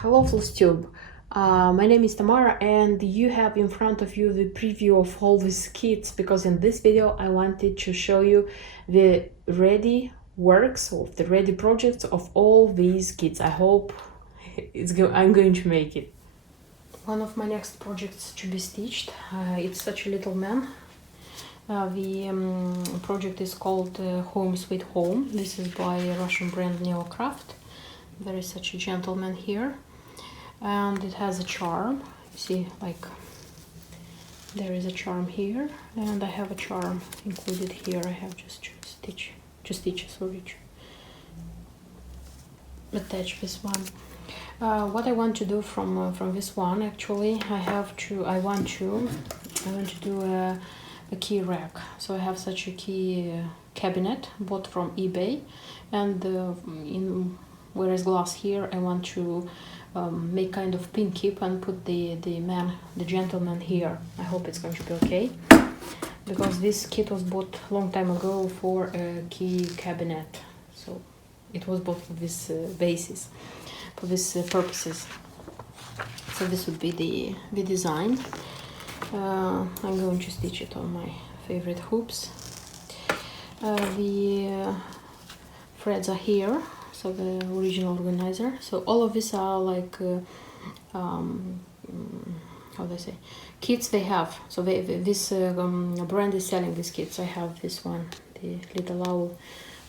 Hello Flosstube, my name is Tamara and you have in front of you the preview of all these kits, because in this video I wanted to show you the ready works of the ready projects of all these kits. I hope I'm going to make it. One of my next projects to be stitched, it's such a little man. The project is called Home Sweet Home. This is by a Russian brand Neocraft. There is such a gentleman here, and it has a charm. You see, like, there is a charm here, and I have a charm included here. I have just two stitches for each. Attach this one. What I want to do from this one, actually, I want to do a key rack. So I have such a key cabinet bought from eBay, and whereas glass here, I want to make kind of pin keep and put the gentleman here. I hope it's going to be okay, because this kit was bought a long time ago for a key cabinet, so it was bought for this basis, for these purposes. So this would be the design. I'm going to stitch it on my favorite hoops. The threads are here, so the original organizer. So all of these are like how do I say, kits they have. So this brand is selling these kits. I have this one, the little owl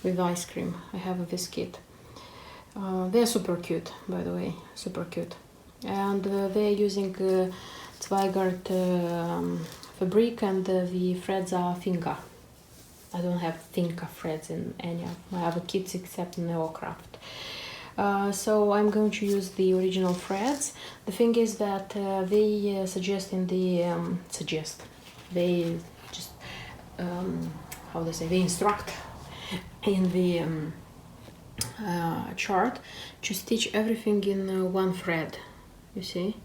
with ice cream. I have this kit. They're super cute, by the way, super cute. And they're using Zweigart fabric, and the threads are Finca. I don't have Finca threads in any of my other kits except Neocraft. So I'm going to use the original threads. The thing is that they suggest in the they just how they say, they instruct in the chart to stitch everything in one thread, you see.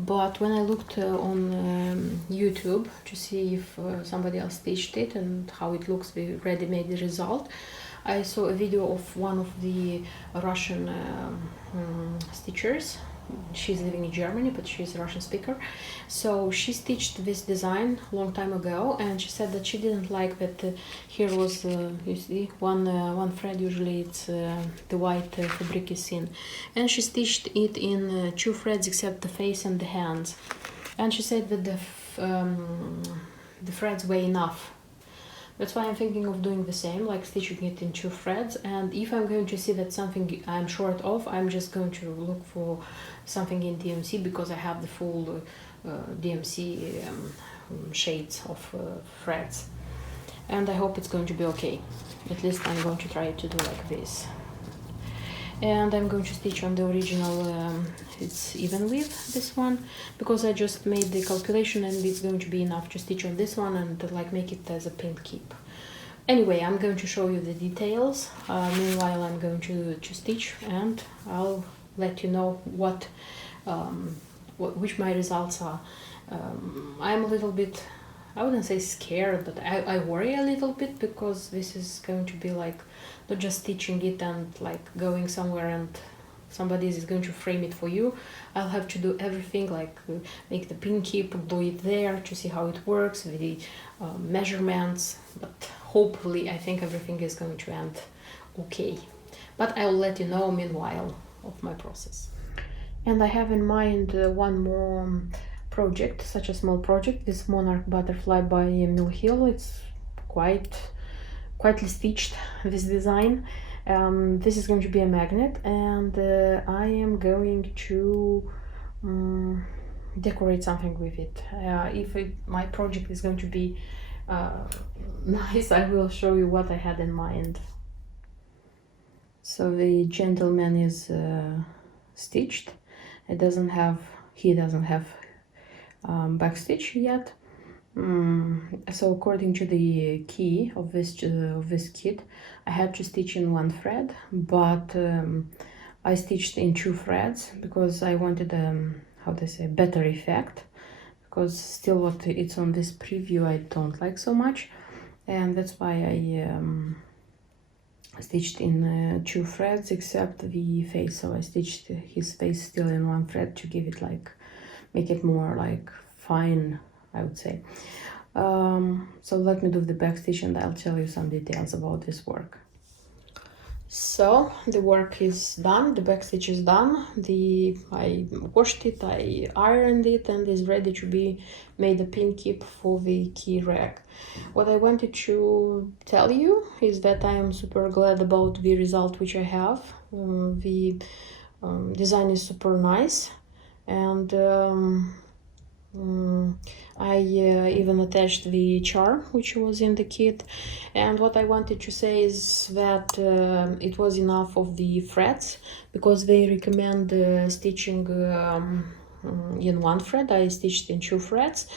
But when I looked on YouTube to see if somebody else stitched it and how it looks, the ready-made result, I saw a video of one of the Russian stitchers. She's living in Germany, but she's a Russian speaker. So she stitched this design a long time ago, and she said that she didn't like that here was, you see, one thread, usually it's the white fabric is in. And she stitched it in two threads except the face and the hands. And she said that the threads weigh enough. That's why I'm thinking of doing the same, like stitching it in two threads. And if I'm going to see that something I'm short of, I'm just going to look for something in DMC, because I have the full DMC shades of threads. And I hope it's going to be okay. At least I'm going to try to do like this. And I'm going to stitch on the original, it's even width, this one, because I just made the calculation and it's going to be enough to stitch on this one and like make it as a pin keep. Anyway, I'm going to show you the details. Meanwhile, I'm going to stitch, and I'll let you know which my results are. I'm a little bit, I wouldn't say scared, but I worry a little bit, because this is going to be like not just stitching it and like going somewhere and somebody is going to frame it for you. I'll have to do everything, like make the pin keep, glue it there to see how it works, with the measurements, but hopefully I think everything is going to end okay. But I'll let you know meanwhile of my process. And I have in mind one more project, such a small project, this Monarch butterfly by Mill Hill. It's quietly stitched, this design. This is going to be a magnet, and I am going to decorate something with it. If my project is going to be nice, I will show you what I had in mind. So the gentleman is stitched. He doesn't have backstitch yet. So according to the key of this kit, I had to stitch in one thread, but I stitched in two threads because I wanted how to say, better effect, because still what it's on this preview I don't like so much, and that's why stitched in 2 threads except the face, so I stitched his face still in 1 thread to give it like, make it more like fine, I would say. So let me do the back stitch and I'll tell you some details about this work. So the work is done, the back stitch is done, I washed it, I ironed it, and is ready to be made a pin keep for the key rack. What I wanted to tell you is that I am super glad about the result which I have. The design is super nice, and I even attached the charm which was in the kit. And what I wanted to say is that it was enough of the threads, because they recommend stitching in 1 thread. I stitched in 2 threads,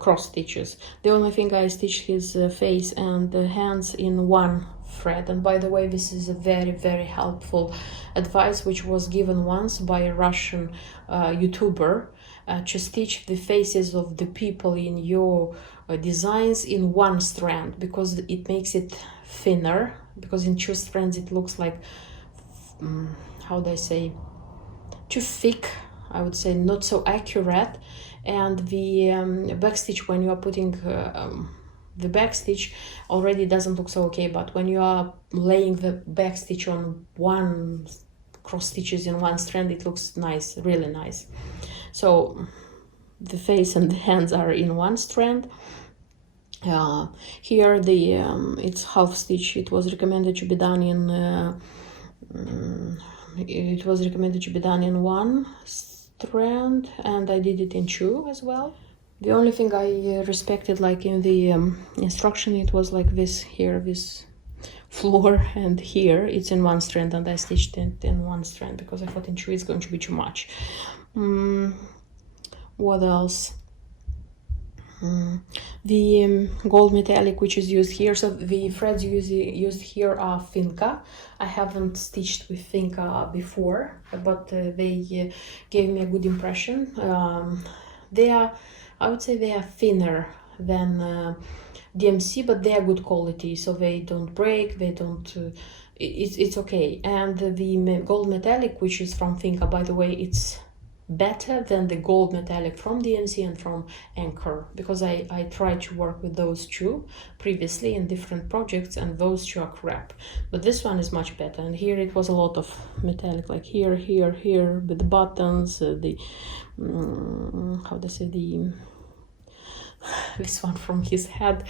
cross stitches. The only thing, I stitched his face and hands in 1 thread. And by the way, this is a very helpful advice which was given once by a Russian YouTuber, to stitch the faces of the people in your designs in 1 strand, because it makes it thinner, because in 2 strands it looks like, how do I say, too thick, I would say, not so accurate. And the back stitch, when you are putting the back stitch, already doesn't look so okay, but when you are laying the back stitch on 1 cross stitches in 1 strand, it looks nice, really nice. So the face and the hands are in 1 strand. Here it's half stitch. It was recommended to be done in 1 strand, and I did it in 2 as well. The only thing I respected, like in the instruction, it was like this here, this floor, and here it's in 1 strand, and I stitched it in 1 strand because I thought in 2 it's going to be too much. What else? The gold metallic which is used here, so the threads used here are Finca. I haven't stitched with Finca before, but they gave me a good impression. They are, I would say, they are thinner than DMC, but they are good quality, so they don't break, they don't, it's okay. And the gold metallic which is from Finca, by the way, it's better than the gold metallic from DMC and from Anchor, because I tried to work with those 2 previously in different projects, and those 2 are crap, but this one is much better. And here it was a lot of metallic, like here, with the buttons, the how to say, the this one from his head,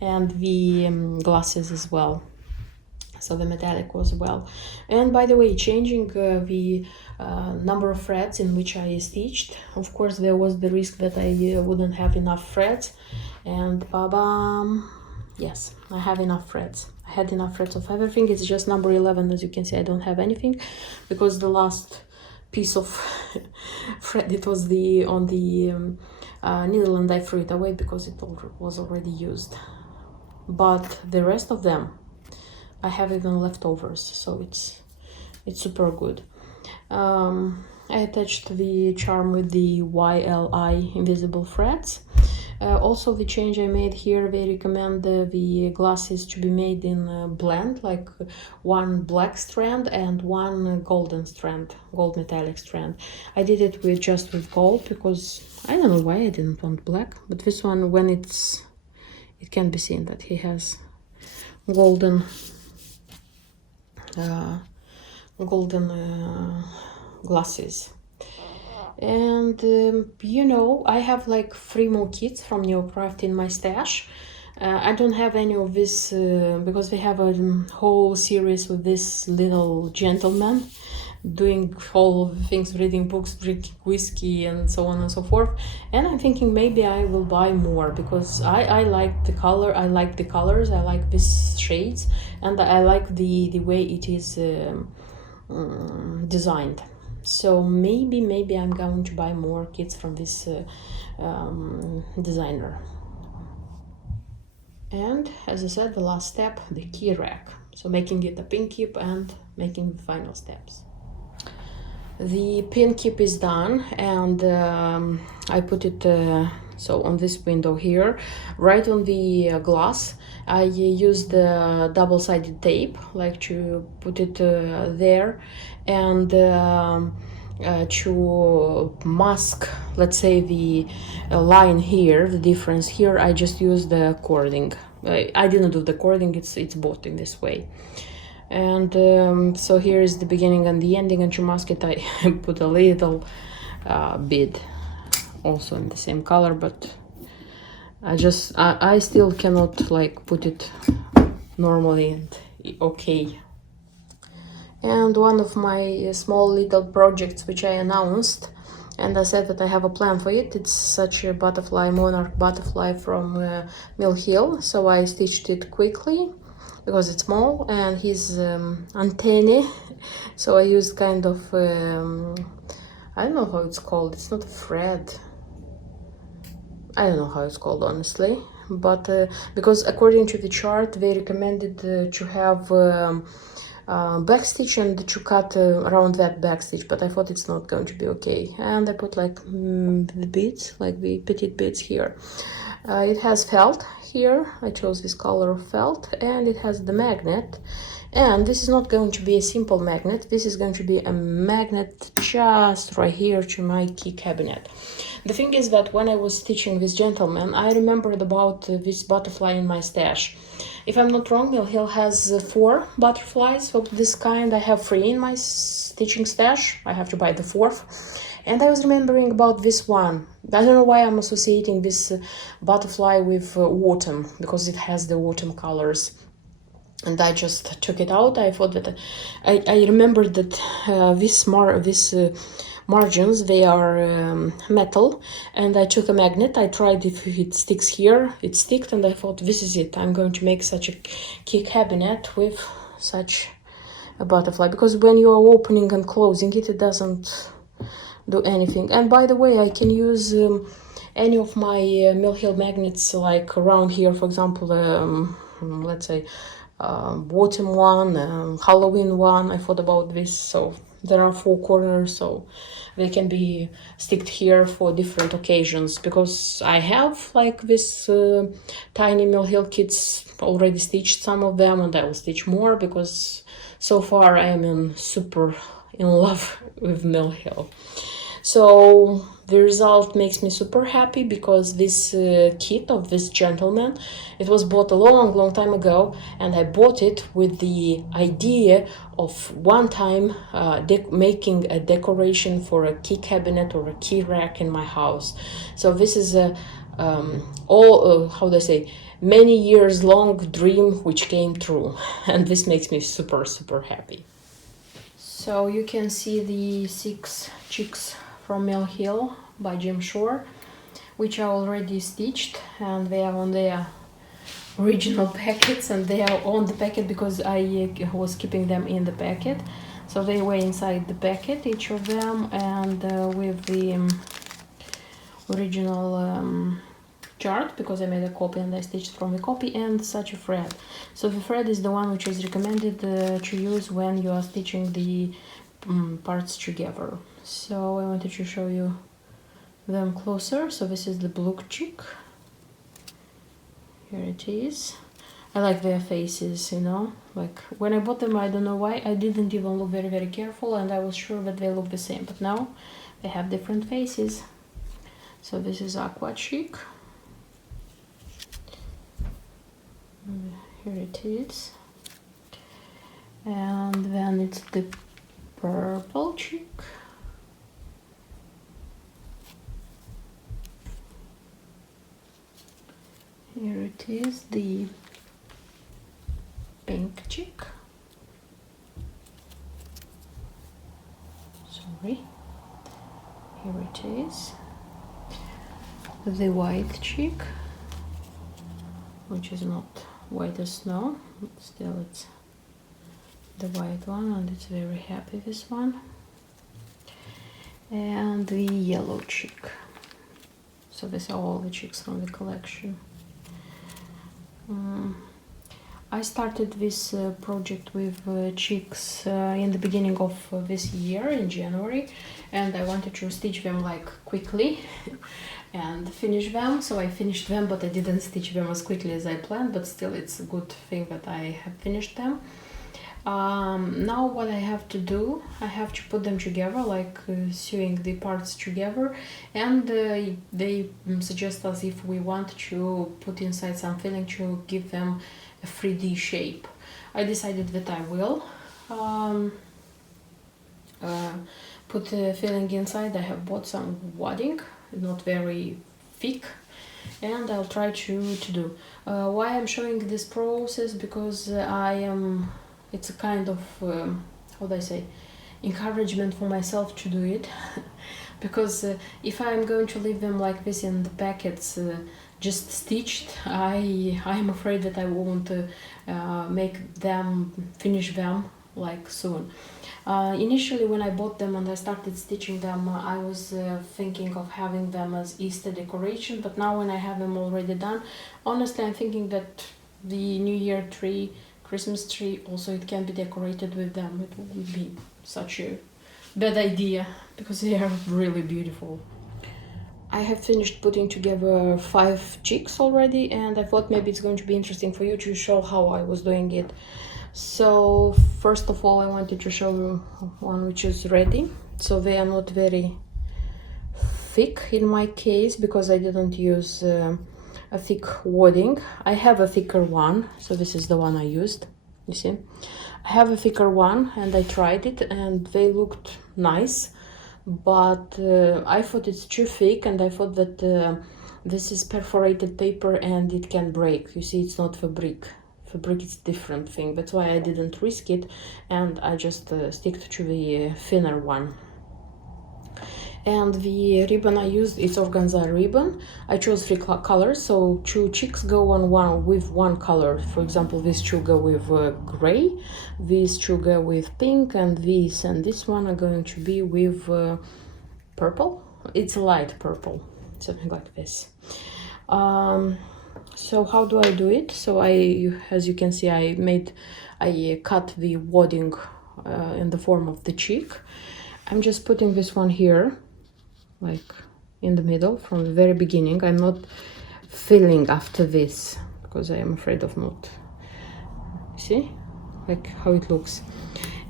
and the glasses as well. So the metallic was well. And by the way, changing the number of threads in which I stitched, of course there was the risk that I wouldn't have enough threads, and yes, I have enough threads. I had enough threads of everything. It's just number 11, as you can see, I don't have anything, because the last piece of thread, it was on the needle, and I threw it away because it was already used. But the rest of them, I have even leftovers, so it's super good. I attached the charm with the YLI invisible threads. Also, the change I made here, they recommend the glasses to be made in a blend, like 1 black strand and 1 golden strand, gold metallic strand. I did it just with gold, because I don't know why I didn't want black, but this one, when it can be seen that he has golden glasses. And you know, I have like 3 more kits from Neocraft in my stash. I don't have any of this because they have a whole series with this little gentleman doing all of the things, reading books, drinking whiskey, and so on and so forth. And I'm thinking maybe I will buy more, because I like the color, I like the colors, I like these shades, and I like the way it is designed. So maybe I'm going to buy more kits from this designer. And as I said, the last step, the key rack. So making it a pin keep and making the final steps. The pin keep is done, and I put it So on this window here, right on the glass, I used the double-sided tape, like to put it there, and to mask, let's say, the line here, the difference here. I just used the cording. I didn't do the cording, it's bought in this way. And so here is the beginning and the ending, and to mask it I put a little bead also in the same color, but I still cannot like put it normally and okay. And one of my small little projects which I announced, and I said that I have a plan for it, it's such a butterfly, monarch butterfly from Mill Hill. So I stitched it quickly because it's small, and his antennae, so I used kind of I don't know how it's called, it's not a thread, I don't know how it's called honestly, but because according to the chart they recommended to have backstitch and to cut around that backstitch, but I thought it's not going to be okay, and I put like the beads, like the petite beads here. It has felt here, I chose this color of felt, and it has the magnet. And this is not going to be a simple magnet, this is going to be a magnet just right here to my key cabinet. The thing is that when I was stitching this gentleman, I remembered about this butterfly in my stash. If I'm not wrong, Mill Hill has 4 butterflies of this kind. I have 3 in my stitching stash. I have to buy the 4th. And I was remembering about this one. I don't know why I'm associating this butterfly with autumn, because it has the autumn colors. And I just took it out. I thought that I remembered that this margins, they are metal, and I took a magnet. I tried if it sticks here. It sticked, and I thought this is it. I'm going to make such a key cabinet with such a butterfly, because when you are opening and closing it, it doesn't do anything. And by the way, I can use any of my Mill Hill magnets, like around here, for example, let's say autumn one, Halloween one. I thought about this. So there are 4 corners, so they can be sticked here for different occasions, because I have like this tiny Mill Hill kits already stitched, some of them, and I will stitch more, because so far I am super in love with Mill Hill. So the result makes me super happy, because this kit of this gentleman, it was bought a long time ago, and I bought it with the idea of one time making a decoration for a key cabinet or a key rack in my house. So this is a how do I say, many years long dream which came true, and this makes me super happy. So you can see the 6 chicks from Mill Hill by Jim Shore, which are already stitched, and they are on their original packets, and they are on the packet because I was keeping them in the packet. So they were inside the packet, each of them, and with the original chart, because I made a copy and I stitched from the copy, and such a thread. So the thread is the one which is recommended to use when you are stitching the parts together. So I wanted to show you them closer. So this is the blue chick. Here it is. I like their faces, you know, like when I bought them, I don't know why, I didn't even look very careful, and I was sure that they look the same, but now they have different faces. So this is aqua chick. Here it is. And then it's the purple chick. Here it is, the pink chick. Sorry. Here it is, the white chick, which is not white as snow, but still it's the white one, and it's very happy, this one. And the yellow chick. So these are all the chicks from the collection. I started this project with chicks in the beginning of this year, in January, and I wanted to stitch them like quickly. and finish them. So I finished them, but I didn't stitch them as quickly as I planned, but still it's a good thing that I have finished them. Now what I have to do, I have to put them together, like sewing the parts together, and they suggest us if we want to put inside some filling to give them a 3D shape. I decided that I will put the filling inside. I have bought some wadding, not very thick, and I'll try to do. Why I'm showing this process, because it's a kind of, how do I say, encouragement for myself to do it. Because if I'm going to leave them like this in the packets, just stitched, I'm afraid that I won't finish them like soon. Initially when I bought them and I started stitching them, I was thinking of having them as Easter decoration, but now when I have them already done, honestly I'm thinking that the New Year tree, Christmas tree, also it can be decorated with them. It wouldn't be such a bad idea, because they are really beautiful. I have finished putting together 5 chicks already, and I thought maybe it's going to be interesting for you to show how I was doing it. So first of all I wanted to show you one which is ready. So they are not very thick in my case, because I didn't use a thick wadding. I have a thicker one, so this is the one I used. You see, I have a thicker one and I tried it and they looked nice, but I thought it's too thick, and I thought that this is perforated paper and it can break. You see, it's not fabric. Fabric is different thing. That's why I didn't risk it, and I just stick to the thinner one. And the ribbon I used is organza ribbon. I chose 3 colors, so 2 chicks go on one with one color. For example, these 2 go with gray, these 2 go with pink, and this one are going to be with purple. It's light purple, something like this. So how do I do it? So as you can see, I cut the wadding in the form of the chick. I'm just putting this one here, like in the middle from the very beginning. I'm not filling after this, because I am afraid of not. See, like how it looks.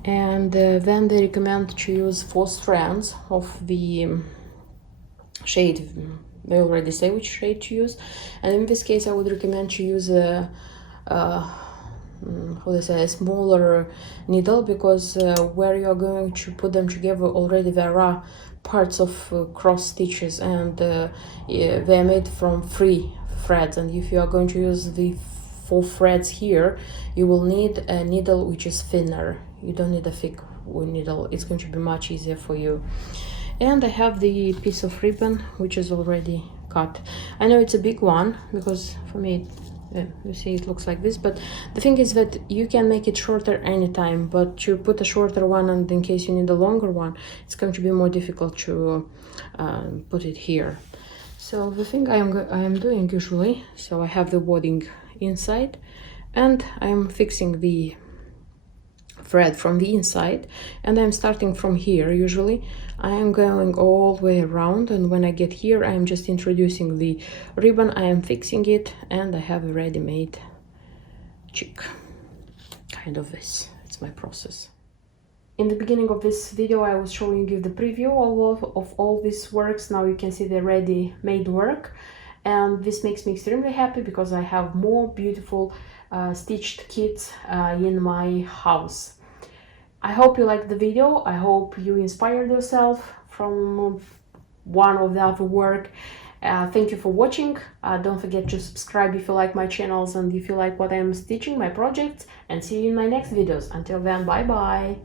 And then they recommend to use 4 strands of the shade. They already say which shade to use, and in this case I would recommend to use a smaller needle, because where you are going to put them together already there are parts of cross stitches, and they are made from 3 threads, and if you are going to use the 4 threads here, you will need a needle which is thinner. You don't need a thick needle. It's going to be much easier for you. And I have the piece of ribbon which is already cut. I know it's a big one, because for me you see it looks like this, but the thing is that you can make it shorter anytime, but you put a shorter one, and in case you need a longer one, it's going to be more difficult to put it here. So the thing I am doing usually, so I have the wadding inside and I'm fixing the thread from the inside, and I'm starting from here. Usually I am going all the way around, and when I get here I'm just introducing the ribbon, I am fixing it, and I have a ready-made chick. Kind of this, it's my process. In the beginning of this video I was showing you the preview of all these works. Now you can see the ready-made work, and this makes me extremely happy because I have more beautiful stitched kits in my house. I hope you liked the video. I hope you inspired yourself from one of the other work. Thank you for watching. Don't forget to subscribe if you like my channels and if you like what I'm stitching, my projects, and see you in my next videos. Until then, bye bye.